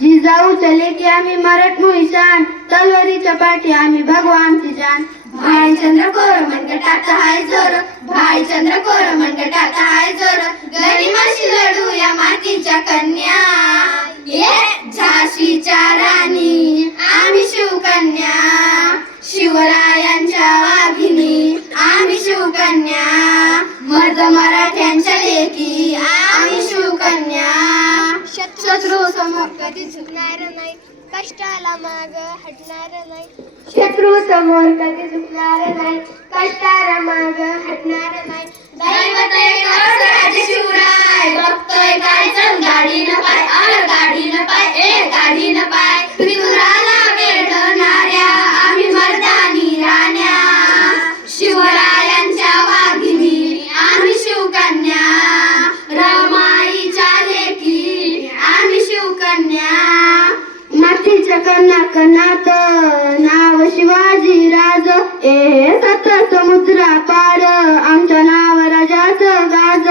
जिजाऊ चले की आम्ही मराठ शान तलवारी पाठी आम्ही भगवानची जान. भाई चंद्र कोर मनगटाचा हाय जोर. भाई चंद्र कोर मनगटाचा हाय जोर. गरिमाशी लढू या मातीच्या कन्या. ये झाशीच्या राणी आम्ही शिवकन्या. शिवरायांच्या वाघिनी आम्ही शिवकन्या. मर्द मराठ्यांच्या लेकी. शत्रू समोर कधी झुकणार नाही. कष्टाला माग हटणार नाही. शत्रू समोर कधी झुकणार नाही. कष्टाला माग हटणार नाही. दैवत एकच राजे शिवराय बघतोय काय चल गाडी न पाय आर गाडी न नाकनात नाव शिवाजी राज. ए सत समुद्रा पार आमच्या नाव राजाच गाज.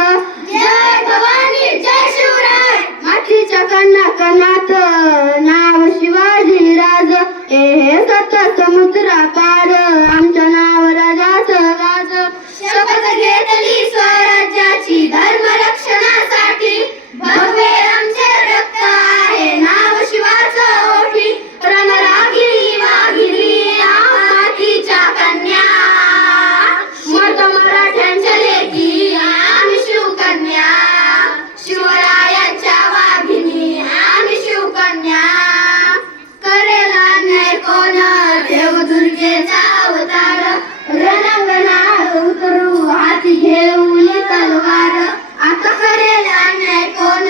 मातीच्या कन्ना जय शिवराय. नाव शिवाजी राज. ए सत समुद्रा पार आमच्या नाव राजाच गाज. शपथ घेतली स्वराज्याची धर्म रक्षणासाठी. त्याचा अवतार घेऊन तलवार. आता करेल अन्याय कोण